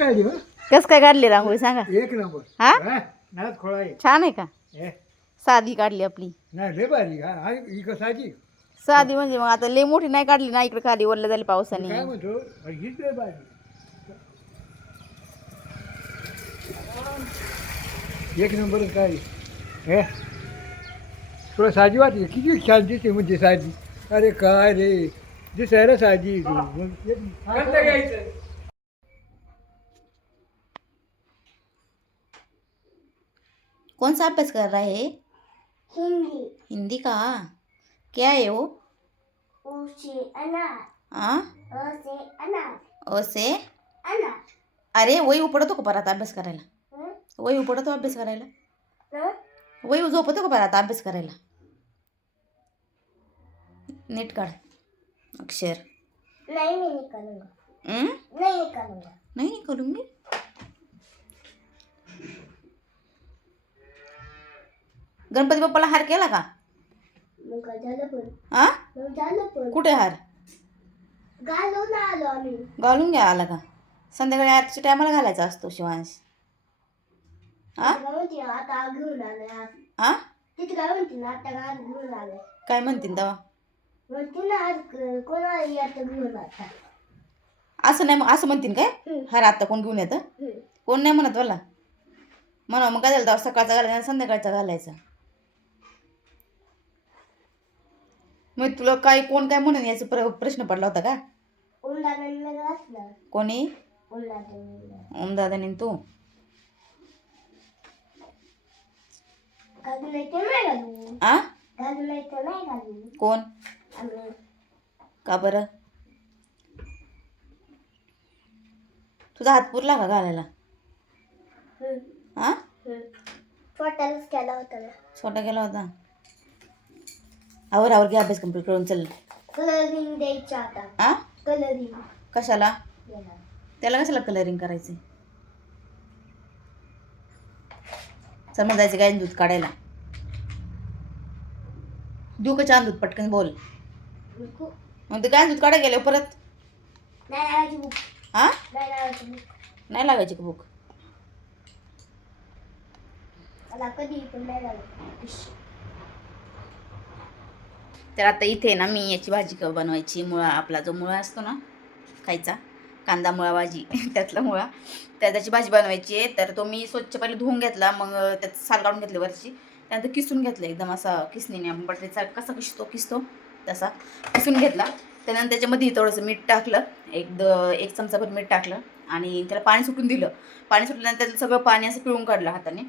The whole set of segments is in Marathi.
काढली हो कस काय काढली रांगोळी सांगा. एक नंबर. हा? हा? नाच खोळा आहे छान आहे का? हे, साधी काढली आपली. नाही लय भारी हा हा, ही कसाची साधी? म्हणजे मग आता लय मोठी नाही काढली ना इकडे खाली वरलं झाली काय पावसाने म्हणतो अरे हीच लय भारी एक नंबर काय हे थोडं साधी वाटते किती छान दिसते म्हणजे साधी. अरे काय रे दिसायला साधी. आहे ती. मग एक- कौन सा अभ्यास कर रहा है? हिंदी। हिंदी का? क्या है वो? से अनार। से अनार। अरे वही उपडतो का परत अभ्यास करायला? वही उपडतो अभ्यास करायला? वही झोपतो का परत अभ्यास करायला। नीट काढ अक्षर। नहीं मैं निकालूंगा हं? नहीं निकालूंगा नाही निकालूंगी गणपती बाप्पाला हार केला का? हा कुठे हार? घालून घ्या आला का? संध्याकाळी आरतीच्या टायमाला घालायचा असतो शिवांश. हा काय. हा म्हणतील तेव्हा असं नाही असं म्हणतील काय. हार आत्ता कोण घेऊन येतं. कोण नाही म्हणत मला म्हणा मग काय झालं सकाळचा घालायचा संध्याकाळचा घालायचा. मग तुला काय कोण काय म्हणून याचा प्र प्रश्न पडला होता का? कोणी? उंडाने ओमदादाने तू? आ? कोण? का बरं? तुझा हात पुरला का घालायला? हं. हा हं. छोटा गेला होता? आवर आवर घे अभ्यास कंप्लीट करून चल कलरिंग द्यायचं आता आ कलरिंग कशाला याला त्याला कशाला कलरिंग करायचे चल मग जायचं गायन दूध काढायला देऊ का छान दूध पटकन बोल. मग ते गायन दूध काढायला गेले परत नाही बुक हा बुक लागायची का भूक मला कधी पण नाही लावायची तर आता इथे ना मी याची भाजी क- बनवायची. मुळा आपला जो मुळा असतो ना खायचा. कांदा मुळा भाजी. त्यातला मुळा. तर त्याची भाजी बनवायची आहे. तर तो मी स्वच्छ पहिले धुवून घेतला. मग त्यात साल काढून घेतले वरची. त्यानंतर किसून घेतलं एकदम असा किसणीने. आपण बटाट्याचा कसा किसतो किसतो तसा. किसून घेतला. त्यानंतर त्याच्यामध्ये थोडंसं मीठ टाकलं. एक द एक चमचाभर मीठ टाकलं. आणि त्याला पाणी सुटून दिलं. पाणी सुटल्यानंतर त्याचं सगळं पाणी असं पिळून काढलं हाताने.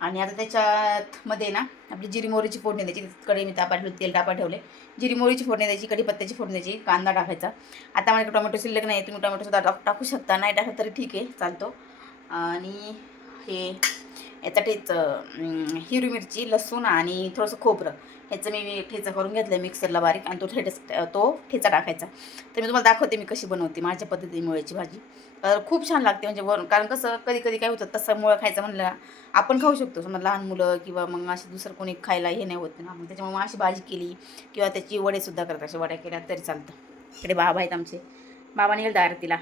आणि आता त्याच्यात मध्ये ना आपली जिरी मोहरीची फोडणी द्यायची. कढई मी तापा तेल टापा ठेवले. जिरी मोहरीची फोडणी द्यायची कढीपत्त्याची फोडणी द्यायची कांदा टाकायचा. आता माझ्याकडे टोमॅटो शिल्लक नाही तुम्ही टोमॅटो सुद्धा टाक टाकू शकता. नाही टाकलं तरी ठीक आहे चालतो. आणि हे याच्यासाठीच ठेच हिरवी मिरची लसूण आणि थोडंसं खोबरं. ह्याचं मी ठेचा करून घेतलं मिक्सरला बारीक आणि तो ठेचा तो ठेचा टाकायचा. तर मी तुम्हाला दाखवते मी कशी बनवते माझ्या पद्धतीने मुळ्याची भाजी. तर खूप छान लागते म्हणजे वरून कारण कसं कधी कधी काय होतं तसं मुळं खायचं म्हणलं आपण खाऊ शकतो. समजा लहान मुलं किंवा मग अशी दुसरं कोणी खायला हे नाही होत ना मग त्याच्यामुळे मग अशी भाजी केली किंवा त्याची वडेसुद्धा करतात अशा वड्या केल्या तरी चालतं. इकडे बाबा आहेत आमचे. बाबा निघेल आरतीला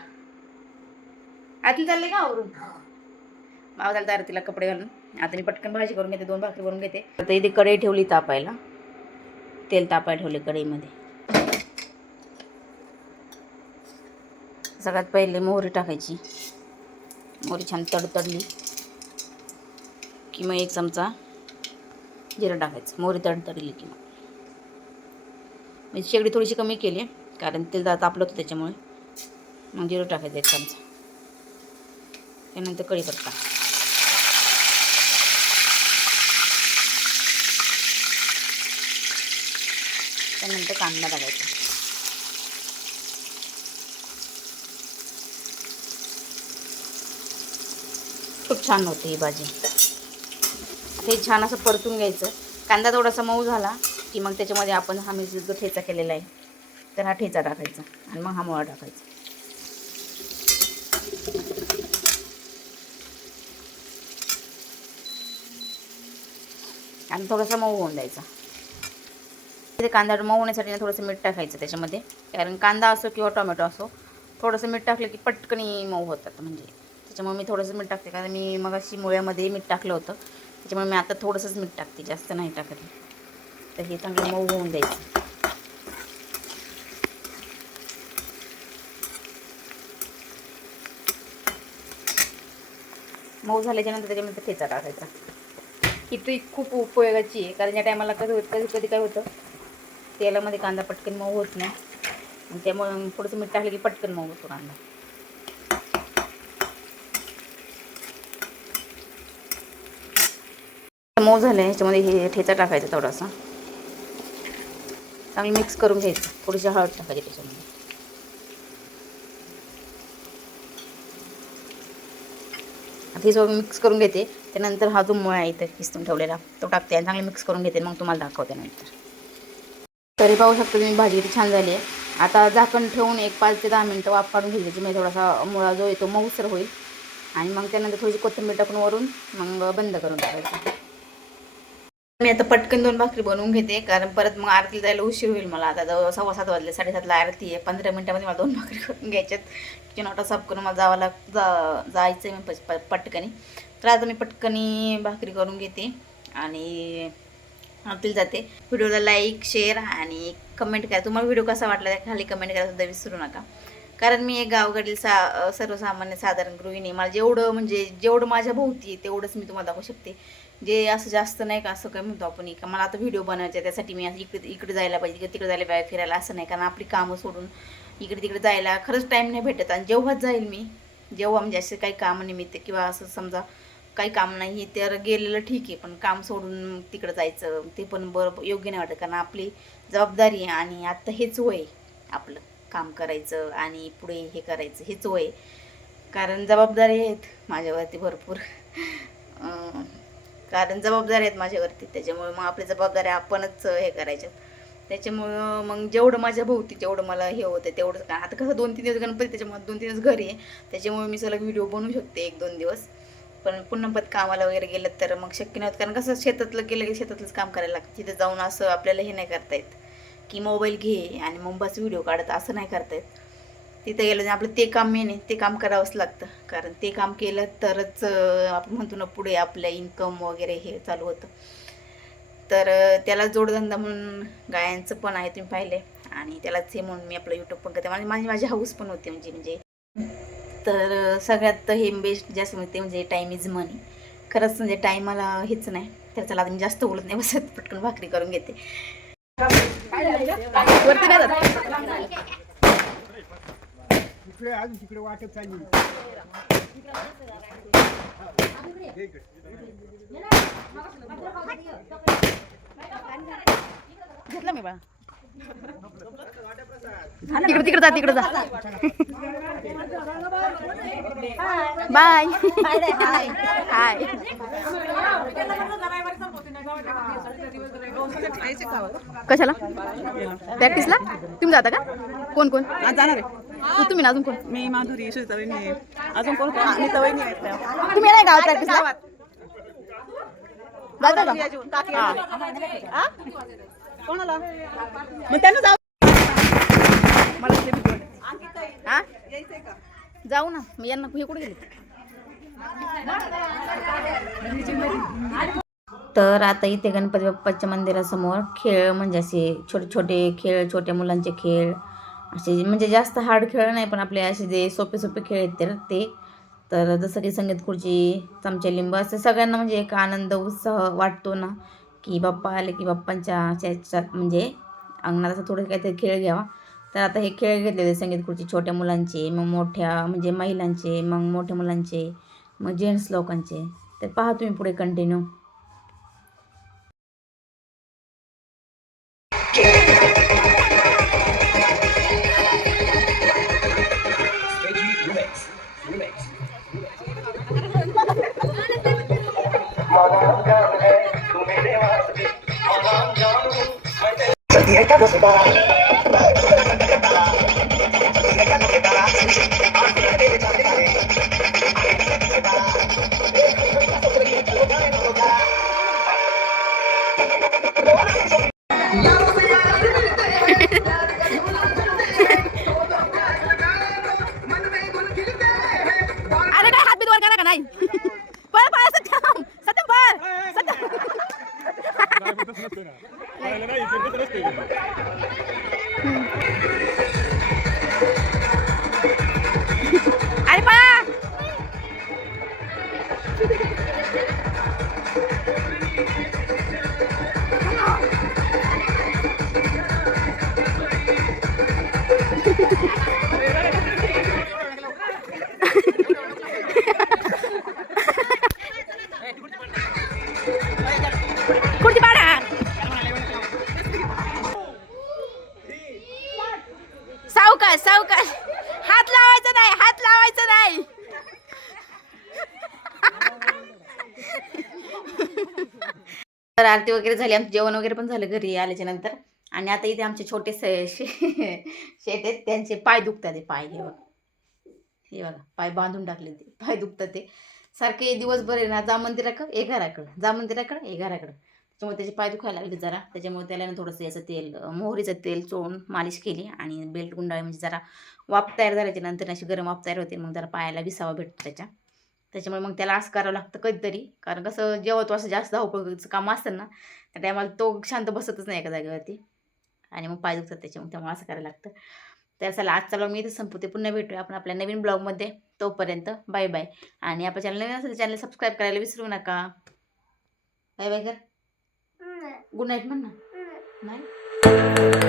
आरती चालले का आवरून? बाबा चालतं आरतीला कपडे घालून. आता मी पटकन भाजी करून घेते दोन भाकरी करून घेते. आता इथे कढई ठेवली तापायला. तेल तापाय ठेवले कढईमध्ये. सगळ्यात पहिले मोहरी टाकायची. मोहरी छान तडतडली की मग एक चमचा जिरं टाकायचं. मोहरी तडतडली की मग. मी शेगडी थोडीशी कमी केली कारण तेल जरा तापलं होतं त्याच्यामुळे. मग जिरं टाकायचं एक चमचा. त्यानंतर कढीपत्ता. त्यानंतर कांदा टाकायचा खूप छान होते ही भाजी. हे छान असं परतून घ्यायचं. कांदा थोडासा मऊ झाला की मग त्याच्यामध्ये आपण हा मिरची जो ठेचा केलेला आहे तर हा ठेचा टाकायचा आणि मग हा मुळा टाकायचा. आणि थोडासा मऊ होऊन द्यायचा. ते कांदा मऊ होण्यासाठी ना थोडंसं मीठ टाकायचं त्याच्यामध्ये. कारण कांदा असो किंवा टोमॅटो असो थोडंसं मीठ टाकलं की पटकनी मऊ होतात म्हणजे. त्याच्यामुळे मी थोडंसं मीठ टाकते. कारण मी मग अशी मुळ्यामध्ये मीठ टाकलं होतं. त्याच्यामुळे मी आता थोडंसंच मीठ टाकते जास्त नाही टाकत तर हे चांगलं मऊ होऊन द्यायचं. मऊ झाल्याच्यानंतर त्याच्यामध्ये ठेचा टाकायचा. ही ट्रिक खूप उपयोगाची आहे. कारण या टायमाला कधी होत कधी कधी काय होतं तेलामध्ये कांदा पटकन मऊ होत नाही. आणि त्यामुळे पुढचं थोडंसं मीठ टाकलं की पटकन मऊ होतो कांदा. मऊ झालं आहे ह्याच्यामध्ये हे ठेचा टाकायचा थोडासा. चांगलं मिक्स करून घ्यायचं. थोडीशी हळद टाकायची त्याच्यामध्ये. आता हे सगळं मिक्स करून घेते. त्यानंतर हा जो मुळा आहे इथं किसून ठेवलेला तो टाकते आणि चांगलं मिक्स करून घेते. मग तुम्हाला दाखवते नंतर. तरी पाहू शकता तुम्ही भाजी किती छान झाली आहे. आता झाकण ठेवून एक पाच ते दहा मिनटं वाफ काढून घ्यायची म्हणजे थोडासा मुळा जो येतो मऊसर होईल. आणि मग त्यानंतर थोडीशी कोथिंबीर टाकून वरून मग बंद करून टाकायचं. मी आता पटकन दोन भाकरी बनवून घेते कारण परत मग आरतीला जायला उशीर होईल मला. आता जवळ सव्वा सात वाजले साडेसातला आरती आहे. पंधरा मिनटामध्ये मला दोन भाकरी करून घ्यायच्यात. किचन ऑटो साफ करून मला जावं लाग जा जायचं आहे मी पटकनी. तर आता मी पटकनी भाकरी करून घेते. आणि आरतीला जाते. व्हिडिओला लाईक शेअर आणि कमेंट करा. तुम्हाला व्हिडिओ कसा वाटला त्या खाली कमेंट करायला सुद्धा विसरू नका. कारण मी एक गावकडील सा सर्वसामान्य साधारण गृहिणी मला जेवढं म्हणजे जेवढं माझ्या भोवती आहे तेवढंच मी तुम्हाला दाखवू शकते. जे असं जास्त नाही का असं काय म्हणतो आपण का मला आता व्हिडिओ बनवायचे आहे, त्यासाठी मी इकडे इकडे जायला पाहिजे इकडे तिकडे जायला पाहिजे फिरायला असं नाही. कारण आपली कामं सोडून इकडे तिकडे जायला खरंच टाईम नाही भेटत. आणि जेव्हाच जाईल मी जेव्हा म्हणजे असे काही कामनिमित्त किंवा असं समजा काही काम नाही तर गेलेलं ठीक आहे पण काम सोडून तिकडं जायचं ते पण बरं योग्य नाही वाटत. कारण आपली जबाबदारी आहे आणि आत्ता हेच वय आपलं काम करायचं आणि पुढे हे करायचं हेच वय कारण जबाबदारी आहेत माझ्यावरती भरपूर. कारण जबाबदारी आहेत माझ्यावरती त्याच्यामुळे मग आपल्या जबाबदाऱ्या आपणच हे करायच्या. त्याच्यामुळं मग जेवढं माझ्या भोवती जेवढं मला हे होतं तेवढं आता कसं दोन तीन दिवस गणपती त्याच्यामुळे दोन तीन दिवस घरी आहे. त्याच्यामुळे मी सलग व्हिडिओ बनवू शकते एक दोन दिवस. पण पुन्हा पत कामाला वगैरे गेलं तर मग शक्य नव्हतं. कारण कसं शेतातलं गेलं की शेतातलंच काम करायला लागतं. तिथे जाऊन असं आपल्याला हे नाही करता येत. की मोबाईल घे आणि मग व्हिडिओ काढत असं नाही करता येत. तिथं गेलं आपलं ते काम मेन आहे. ते काम करावंच लागतं. कारण ते काम केलं तरच आपण म्हणतो ना पुढे आपलं इन्कम वगैरे हे चालू होतं. तर त्याला जोडधंदा म्हणून गायांचं पण आहे तुम्ही पाहिले आणि त्यालाच हे म्हणून मी आपलं यूट्यूब पण करते. आणि माझी माझी हाऊस पण होती म्हणजे म्हणजे तर सगळ्यात हे बेस्ट जास्त म्हणजे ते म्हणजे टाईम इज मनी खरंच म्हणजे टाईमाला हेच नाही. तर चला मी जास्त बोलत नाही बसत. पटकन भाकरी करून घेते. वरती घेतला मी बाळा. तिकडे तिकडे जा तिकडे जा. बाय. हाय. कशाला? प्रॅक्टिसला तुम्ही जाता का? कोण कोण? जाणार आहे. तुम्ही ना अजून कोण? मी माधुरी आहे अजून कोण कोण? मी तवणी आहेत त्या. तुम्ही नाही गावात प्रॅक्टिसला जाता का? कोणाला? मग त्यांना जाऊ. मला ते भीती वाटते. हा? यायचंय का? जाऊ ना. मग यांना हे कुठे गेले? तर आता इथे गणपती बाप्पाच्या मंदिरासमोर खेळ म्हणजे असे छोटे छोटे खेळ छोट्या मुलांचे खेळ असे म्हणजे जास्त हार्ड खेळ नाही पण आपले असे जे सोपे सोपे खेळ आहेत तर ते. तर जसं की संगीत खुर्ची चमचे लिंब असं सगळ्यांना म्हणजे एक आनंद उत्साह वाटतो ना. की बाप्पा आले की बाप्पांच्या ह्याच्यात म्हणजे अंगणात असं थोडं काहीतरी खेळ घ्यावा. तर आता हे खेळ घेतलेले संगीत खुर्ची छोट्या मुलांचे मग मोठ्या म्हणजे महिलांचे मग मोठ्या मुलांचे मग जेंट्स लोकांचे. तर पहा तुम्ही पुढे कंटिन्यू Bye. सावकाश हात लावायचा नाही हात लावायचा नाही. तर आरती वगैरे झाली आमचं जेवण वगैरे पण झालं घरी आल्याच्यानंतर. आणि आता इथे आमचे छोटे शेत आहेत त्यांचे पाय दुखतात पाय हे बघा. हे बघा पाय बांधून टाकले ते पाय दुखतात ते. सारखे दिवसभर आहे ना जा मंदिराकडं ए घराकडं जा मंदिराकडं ए घराकडं. त्याच्यामुळे त्याचे पाय दुखायला लागले जरा. त्याच्यामुळे त्याला थोडंसं याचं तेल मोहरीचं तेल चोळून मालिश केली आणि बेल्ट गुंडाळी म्हणजे जरा वाफ तयार झाल्याच्यानंतर अशी गरम वाफ तयार होते. मग जरा पायाला विसावा भेटतो त्याच्या. त्याच्यामुळे मग त्याला असं करावं लागतं कधीतरी. कारण कसं जेव्हा तो असं जास्त धावपळीचं काम असतं ना त्या टायमाला तो शांत बसतच नाही एका जागेवरती. आणि मग पाय दुखतात त्याच्यामुळे त्यामुळे असं करायला लागतं. तर चला आजचा ब्लॉग मी इथे संपवते. पुन्हा भेटूया आपण आपल्या नवीन ब्लॉगमध्ये तोपर्यंत बाय बाय आणि आपल्या चॅनल नवीन असेल चॅनल सबस्क्राईब करायला विसरू नका. बाय बाय कर. गुड नाईट म्हण ना. नाही?